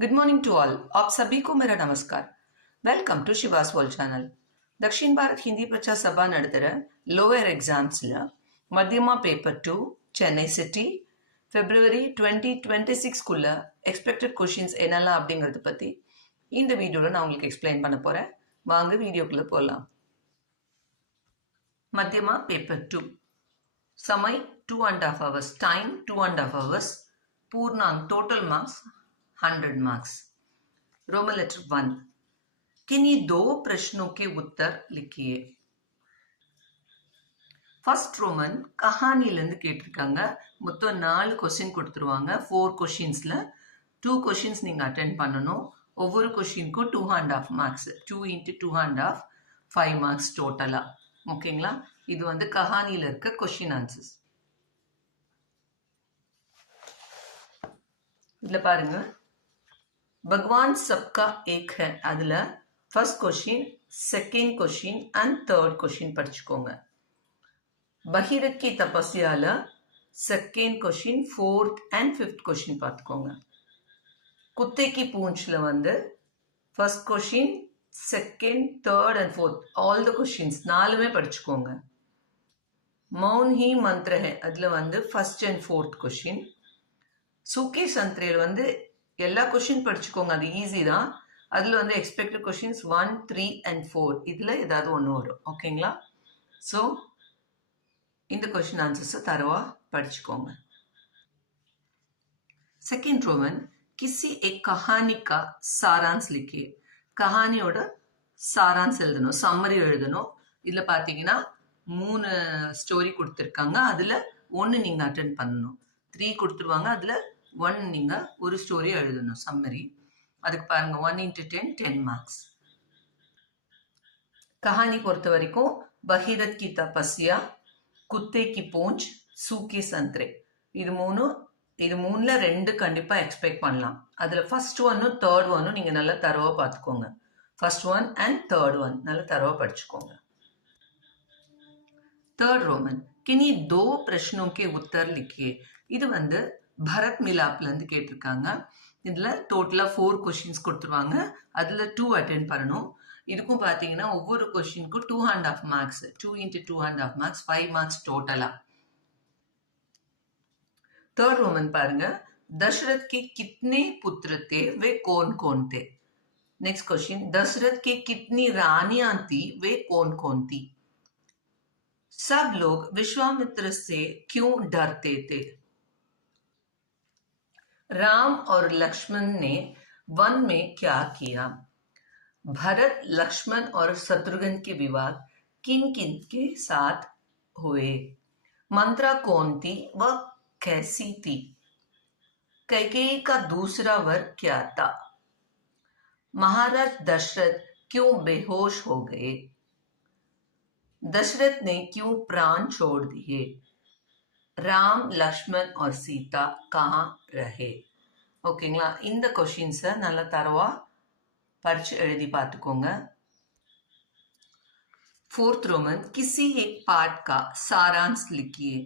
Good morning to all. आप सभी को मेरा नमस्कार। Welcome to Shiva's world channel. Dakshin Bharat Hindi Prachar Sabha नडुत्तर लोअर एग्जाम्सல Madhyama paper 2 Chennai city February 2026 குள்ள எக்ஸ்பெக்டட் கொஷின்ஸ் என்னெல்லாம் அப்படிங்கறத பத்தி இந்த வீடியோல நான் உங்களுக்கு எக்ஸ்பிளைன் பண்ண போறேன். வாங்க வீடியோக்குள்ள போலாம். மத்தியமா பேப்பர் 2 समय 2.5 hours, time 2.5 hours, पूर्णांक total marks 100 marks. Roman letter 1. किन्हीं दो प्रश्नों के उत्तर लिखिए. ஃபர்ஸ்ட் ரோமன் கஹானிலேருந்து கேட்டிருக்காங்க. மொத்தம் 4 கொஸ்டின் கொடுத்துருவாங்க. 4 கொஸ்டின்ஸில் 2 கொஸ்டின்ஸ் நீங்கள் அட்டென்ட் பண்ணணும். ஒவ்வொரு கொஸ்டினுக்கும் 2.5 மார்க்ஸ், 2 into 2.5 5 மார்க்ஸ் டோட்டலாக. ஓகேங்களா? இது வந்து கஹானியில் இருக்க கொஸ்டின் ஆன்சர்ஸ். இதில் பாருங்க, भगवान सबका एक है அதில் first question, second question and third question படிச்சுக்கோங்க. பகீரத் கி தபஸ்யால second question, fourth and fifth question பார்த்துக்கோங்க. குத்தை கி பூஞ்சில் வந்து first question, second, third and fourth all the questions 4மே படிச்சுக்கோங்க. மௌன் ஹி மந்த்ர ஹை அதில் வந்து ஃபர்ஸ்ட் அண்ட் ஃபோர்த் கொஸ்டின். சூக்கே சந்திரேல் வந்து எல்லா கொஸ்டின் படிச்சுக்கோங்க, அது ஈஸி தான். அதில் வந்து எக்ஸ்பெக்டட் கொஸ்டின்ஸ் 1, 3 and 4 இதில் ஏதாவது ஒன்று வரும். ஓகேங்களா? ஸோ இந்த கொஸ்டின் ஆன்சர்ஸை தரவா படிச்சுக்கோங்க. செகண்ட் ரோமன், கிசி एक कहानी का सारांश लिखिए. கஹானியோட சாரான்ஸ் எழுதணும், சம்மரி எழுதணும். இதில் பார்த்தீங்கன்னா 3 ஸ்டோரி கொடுத்துருக்காங்க. அதில் 1 நீங்கள் அட்டென்ட் பண்ணணும். 3 கொடுத்துருவாங்க, அதில் 1 நீங்கள் ஒரு ஸ்டோரி எழுதணும், சம்மரி. அதுக்கு பாருங்க, 1 into 10 10 மார்க்ஸ். கஹானி பொறுத்த வரைக்கும் பகீரத் கி தபஸ்யா, குத்தே கி பூஞ்ச், சூக்கே சந்திரே இது 3ல 2 கண்டிப்பாக எக்ஸ்பெக்ட் பண்ணலாம். அதில் ஃபர்ஸ்ட் ஒன்னும் தேர்ட் ஒன்னும் நீங்கள் நல்லா தரவா பார்த்துக்கோங்க. First one and third one நல்லா தரவா படிச்சுக்கோங்க. தேர்ட் ரோமன், கினி दो प्रश्नों के उत्तर लिखिए. இது வந்து பரத் மிலாப்லேருந்து கேட்டிருக்காங்க. இதில் டோட்டலாக 4 கொஸ்டின்ஸ் கொடுத்துருவாங்க. அதில் 2 அட்டென்ட் பண்ணணும். இதுக்கும் பார்த்தீங்கன்னா ஒவ்வொரு கொஸ்டினுக்கும் 2.5 மார்க்ஸ், 2 into 2.5 மார்க்ஸ் 5 மார்க்ஸ் டோட்டலாக. தேர்ட் ரோமன் பாருங்க, தசரத் के कितने पुत्र थे वे कौन कौन थे. नेक्स्ट क्वेश्चन, दशरथ के कितनी रानियां थी वे कौन कौन थी. सब लोग विश्वामित्र से क्यों डरते थे. राम और लक्ष्मण ने वन में क्या किया. भरत, लक्ष्मण और शत्रुघ्न के विवाह किन किन के साथ हुए. मंत्रा कौन थी, वह कैसी थी. कैकेयी का दूसरा वर क्या था. महाराज दशरथ क्यों बेहोश हो गए. दशरथ ने क्यों प्राण छोड़ दिए. ராம், லக்ஷ்மண் और சீதா कहाँ रहे. ஓகேங்களா? இந்த கொஷின்ஸை நல்லா தரவா படிச்சு எழுதி பார்த்துக்கோங்க. ஃபோர்த் ரோமன், கிசி एक पाठ का सारांश लिखिए.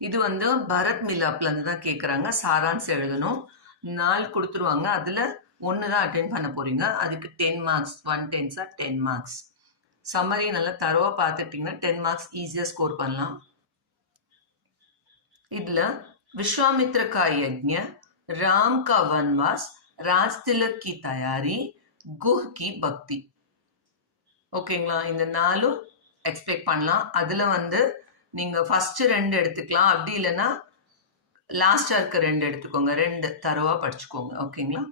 இது வந்து பரத் மிலாப்லேருந்து தான் கேட்குறாங்க. சாரான்ஸ் எழுதணும். 4 கொடுத்துருவாங்க, அதில் 1 தான் அட்டென்ட் பண்ண போறீங்க. அதுக்கு 10 மார்க்ஸ், 1 10s 10 மார்க்ஸ். சம்மரி நல்லா தரவா பார்த்துட்டிங்கன்னா 10 மார்க்ஸ் ஈஸியாக ஸ்கோர் பண்ணலாம். इधर विश्वामित्र का यज्ञ, राम का वनवास, राज तिलक की तैयारी, गुह की भक्ति. ஓகேங்களா? இந்த 4 எக்ஸ்பெக்ட் பண்ணலாம். அதில் வந்து நீங்கள் ஃபர்ஸ்ட் 2 எடுத்துக்கலாம். அப்படி இல்லைன்னா லாஸ்டாக இருக்க 2 எடுத்துக்கோங்க. 2 தரவா படிச்சுக்கோங்க. ஓகேங்களா?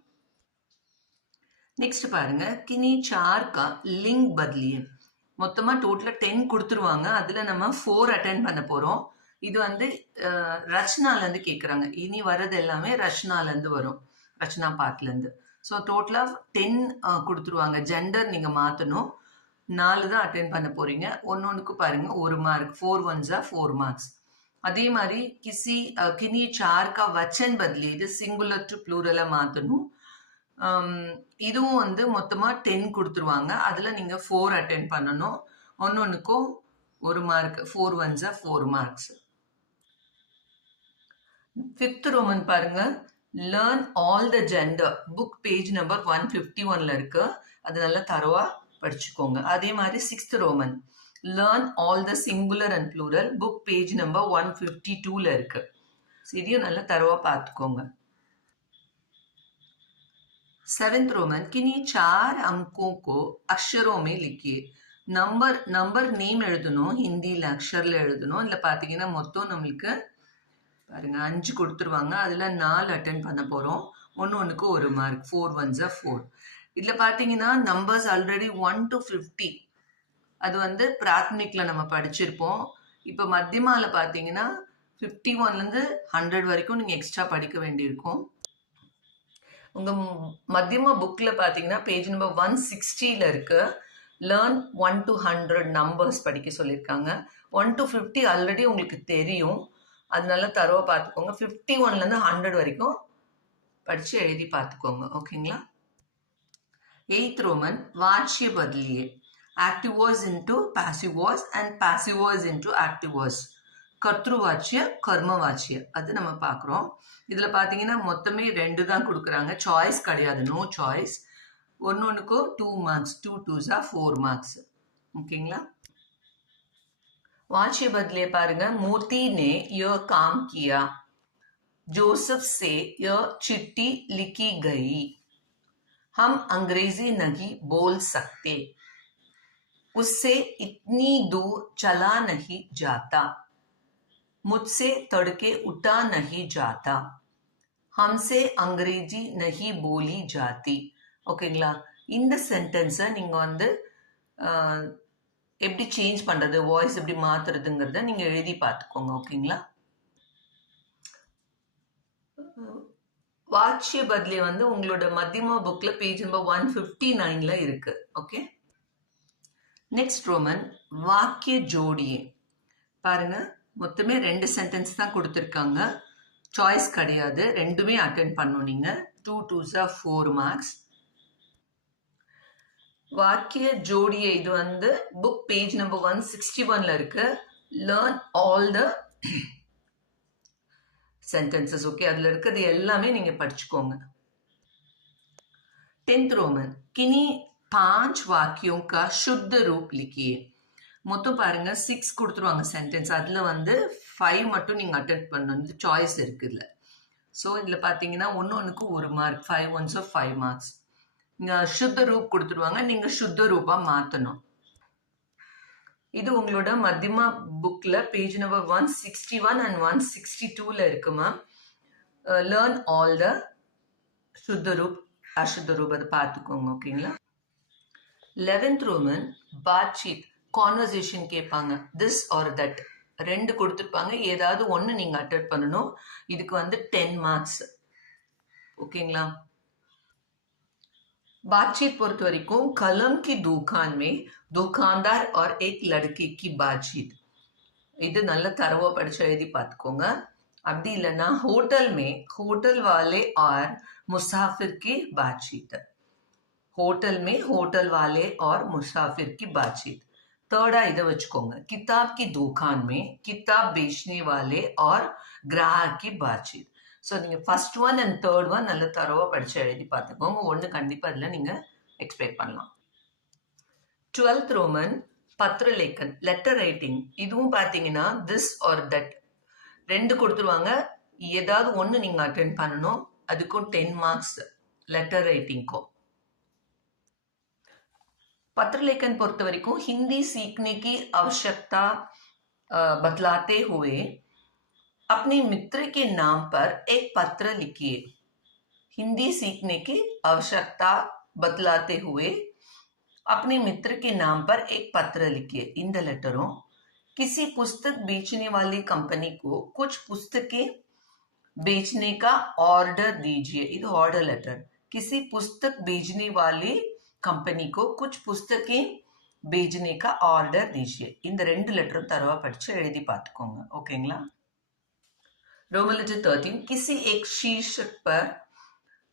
நெக்ஸ்ட் பாருங்க, கினி 4 का लिंग बदलिए. மொத்தமாக டோட்டலாக 10 கொடுத்துருவாங்க. அதில் நம்ம 4 அட்டென்ட் பண்ண போகிறோம். இது வந்து ரச்சனாலேருந்து கேட்குறாங்க. இனி வர்றது எல்லாமே ரச்சனாலேருந்து வரும், ரச்சனா பாட்டிலேருந்து. ஸோ டோட்டலாக 10 கொடுத்துருவாங்க. ஜெண்டர் நீங்கள் மாற்றணும். 4 தான் அட்டென்ட் பண்ண போகிறீங்க. ஒன்றுக்கு பாருங்கள் 1 மார்க், 4 1s 4 மார்க்ஸ். அதே மாதிரி கினி 4 का वचन बदली, இது சிங்குலர் டு ப்ளூரலாக மாற்றணும். இதுவும் வந்து மொத்தமாக 10 கொடுத்துருவாங்க. அதில் நீங்கள் 4 அட்டென்ட் பண்ணணும். ஒன்றுக்கும் 1 mark, 4 1s 4 marks. Fifth roman பாருங்க, learn all the gender book page number 151ல இருக்கு. அது நல்லா தரவா படிச்சுக்கோங்க. அதே மாதிரி 6th roman learn all the singular and plural book page number 152ல இருக்கு. இதையும் நல்லா தரவா பார்த்துக்கோங்க. 7th रोमन किन्हीं 4 अंकों को अक्षरों में लिखिए. நம்பர் நேம் எழுதணும், ஹிந்தியில் அக்ஷரில் எழுதணும். இதில் பார்த்தீங்கன்னா மொத்தம் நம்மளுக்கு பாருங்க 5 கொடுத்துருவாங்க. அதில் 4 அட்டென்ட் பண்ண போகிறோம். ஒன்றுக்கு 1 மார்க். 4 1s are 4. இதில் பார்த்தீங்கன்னா நம்பர்ஸ் ஆல்ரெடி 1 to 50 அது வந்து பிராத்மிக்கில் நம்ம படிச்சிருப்போம். இப்போ மத்தியமாவில் பார்த்தீங்கன்னா 51லேருந்து 100 வரைக்கும் நீங்கள் எக்ஸ்ட்ரா படிக்க வேண்டியிருக்கும். உங்கள் மத்தியமா புக்கில் பார்த்தீங்கன்னா பேஜ் நம்பர் 160ல இருக்கு. லேர்ன் 1 to 100 நம்பர்ஸ் படிக்க சொல்லியிருக்காங்க. 1 to 50 ஆல்ரெடி உங்களுக்கு தெரியும். அதனால தரவா பார்த்துக்கோங்க. 51லேருந்து 100 வரைக்கும் படித்து எழுதி பார்த்துக்கோங்க. ஓகேங்களா? 8th रोमन वाच्य बदलिए. Active words into passive words and passive words into active words. கர்த்தೃவாச்சிய கர்மவாச்சிய அது நம்ம பார்க்குறோம். இதில் பார்த்தீங்கன்னா மொத்தமே 2 தான் கொடுக்குறாங்க. சாய்ஸ் கிடையாது, நோ சாய்ஸ். ஒன்றுக்கு 2 மார்க்ஸ். 2 2s are 4 marks. ஓகேங்களா? वाच्य बदले पारुंगा. मोती ने यह काम किया. जोसेफ से यह चिट्ठी लिखी गई. हम अंग्रेजी नहीं बोल सकते. उससे इतनी दूर चला नहीं जाता. मुझसे तड़के उठा नहीं जाता. हमसे अंग्रेजी नहीं बोली जाती. ஓகேங்களா? இந்த சென்டென்ஸை நீங்கள் வந்து எப்படி சேஞ்ச் பண்ணுறது, வாய்ஸ் எப்படி மாற்றுறதுங்கிறத நீங்கள் எழுதி பார்த்துக்கோங்க. ஓகேங்களா? வாட்சிய பதிலே வந்து உங்களோட மத்தியமா புக்கில் பேஜ் நம்பர் 159ல இருக்கு. ஓகே. நெக்ஸ்ட் ரோமன் வாக்கிய ஜோடியே. பாருங்க, மொத்தமே 2 சென்டென்ஸ் தான் கொடுத்துருக்காங்க. சாய்ஸ் கிடையாது, ரெண்டுமே அட்டென்ட் பண்ணணும் நீங்கள். 2 2s are 4 மார்க்ஸ். வாக்கிய ஜோடியை இது வந்து புக் பேஜ் நம்பர் 161ல இருக்கு. லேர்ன் ஆல் த சென்டென்சஸ். ஓகே, அதில் இருக்கிறது எல்லாமே நீங்க படிச்சுக்கோங்க. 10th रोमन किन्हीं 5 वाक्यों का शुद्ध रूप लिखिए. மொத்தம் பாருங்க 6 கொடுத்துருவாங்க சென்டென்ஸ். அதில் வந்து 5 மட்டும் நீங்கள் அட்டென்ட் பண்ணணும். இந்த சாய்ஸ் இருக்குல்ல. ஸோ இதில் பார்த்தீங்கன்னா ஒன்றுக்கு 1 மார்க். 5 1s are 5 marks. நீங்கள் சுத்த ரூப் கொடுத்துருவாங்க, நீங்கள் சுத்த ரூபாக மாற்றணும். இது உங்களோட மத்தியமா புக்கில் பேஜ் நம்பர் 161 and 162ல இருக்குமா. லேர்ன் ஆல் த சுத்த ரூப் அசுத்த ரூப் அதை பார்த்துக்கோங்க. ஓகேங்களா? 11th रोमन பாட்சீத் கான்வர்சேஷன் கேட்பாங்க. திஸ் ஆர் தட் 2 கொடுத்துருப்பாங்க. ஏதாவது ஒன்று நீங்கள் அட்டென்ட் பண்ணணும். இதுக்கு வந்து 10 மார்க்ஸ். ஓகேங்களா? बातचीत பொறுத்த வரைக்கும் कलम की दुकान में दुकानदार और एक लड़के की बातचीत. இது நல்ல தரவா படிச்சு எழுதி பார்த்துக்கோங்க. அப்படி இல்லைன்னா होटल में होटल वाले और मुसाफिर की बातचीत. होटल में होटल वाले और मुसाफिर की बातचीत. थर्डा इधर वचकोंगे. किताब की दुकान में किताब बेचने वाले और ग्राहक की बातचीत. ஸோ நீங்கள் first one and third one நல்ல தரவாக படித்து எழுதி பார்த்துக்கோங்க. ஒன்று கண்டிப்பாக இதில் நீங்கள் எக்ஸ்பெக்ட் பண்ணலாம். 12th Roman பத்ரலேக்கன் letter writing. இதுவும் பார்த்தீங்கன்னா திஸ் ஆர் தட் 2 கொடுத்துருவாங்க. ஏதாவது ஒன்று நீங்கள் அட்டென்ட் பண்ணணும். அதுக்கும் 10 மார்க்ஸ் லெட்டர் ரைட்டிங்க்கும். पत्रलेखन பொறுத்த வரைக்கும் हिंदी सीखने की आवश्यकता बतलाते हुए अपने मित्र के नाम पर एक पत्र लिखिए. हिंदी सीखने की आवश्यकता बतलाते हुए अपने मित्र के नाम पर एक पत्र लिखिए. इन द लेटरों किसी पुस्तक बेचने वाली कंपनी को कुछ पुस्तकें बेचने का ऑर्डर दीजिए. இது ऑर्डर लेटर. किसी पुस्तक बेचने वाली कंपनी को कुछ पुस्तकें बेचने का ऑर्डर दीजिए. இந்த 2 லெட்டரும் தரவா படிச்சு எழுதி பார்த்துக்கோங்க. ஓகேங்களா? रोमन लेटर 13 किसी एक शीर्षक पर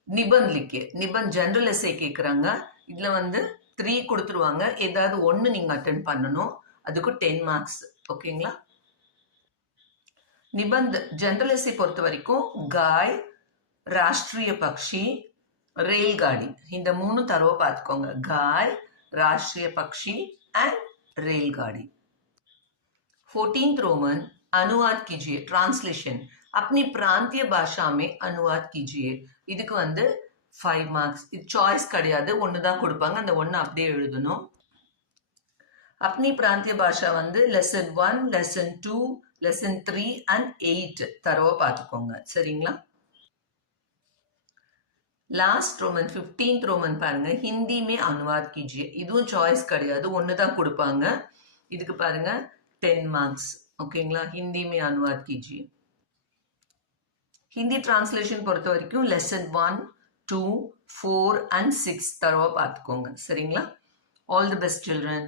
निबंध लिखिए. निबंध जनरल एसे கேக்குறாங்க. இதுல வந்து 3 கொடுத்துருவாங்க. ஏதாவது ஒன்று நீங்க அட்டென்ட் பண்ணணும். அதுக்கு 10 மார்க்ஸ். ஓகேங்களா? நிபந்த் जनरल एसे பொறுத்த வரைக்கும் गाय ராஷ்ட்ரிய பக்ஷி, रेलगाड़ी. இந்த மூணு தரவை பார்த்துக்கோங்க. गाय, राष्ट्रीय पक्षी and रेलगाड़ी. 14th रोमन अनुवाद कीजिए. ट्रांसलेशन. अपनी प्रांतीय भाषा में अनुवाद कीजिए. இதுக்கு வந்து 5 மார்க்ஸ். இது சாய்ஸ் கிடையாது, ஒன்று தான் கொடுப்பாங்க. அந்த ஒன்று அப்படியே எழுதணும். अपनी प्रांतीय भाषा வந்து லெசன் 1, லெசன் 2, லெசன் 3 and 8 தரவை பார்த்துக்கோங்க. சரிங்களா? லாஸ்ட் ரோமன் 15th ரோமன் பாருங்க. ஹிந்தி में अनुवाद कीजिए. இதுவும் சாய்ஸ் கிடையாது, ஒன்று தான் கொடுப்பாங்க. இதுக்கு பாருங்க 10 மார்க்ஸ். ஓகேங்களா? ஹிந்தி में अनुवाद कीजिए. ஹிந்தி டிரான்ஸ்லேஷன் பொறுத்த வரைக்கும் லெசன் 1, 2, 4 and 6 தரவை பார்த்துக்கோங்க. சரிங்களா? All the best children.